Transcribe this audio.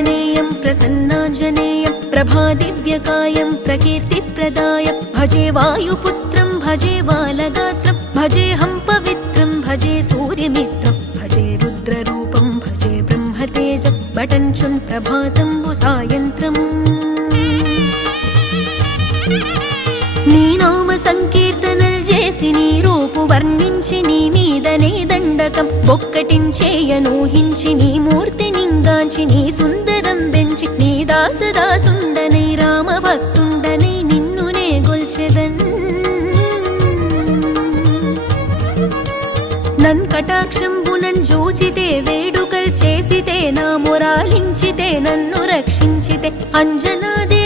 आञ्जनेयं प्रसन्नाञ्जनेयं प्रभादिव्यकायं प्रकीर्तिप्रदायं भजे वायुपुत्रं भजे बालगात्रं भजेऽहं पवित्रं भजे सूर्यमित्रं भजे रुद्ररूपं भजे ब्रह्मतेजं बटञ्चुं प्रभातं सायन्त्रम् నీ నామ సంకీర్తనలు చేసి నీ రూపు వర్ణించి నీ మీదనే దండకం ఒక్కటించేయనూహించి నీ మూర్తి నింగాంచి నీ సుందరం పెంచి నీ దాసదాసుండనై రామ భక్తుండనై నిన్నునే గొల్చెదన్ నన్ కటాక్షంబునన్ జూచితే వేడుకల్ చేసితే నా మొరాలించితే నన్ను రక్షించితే అంజనాదే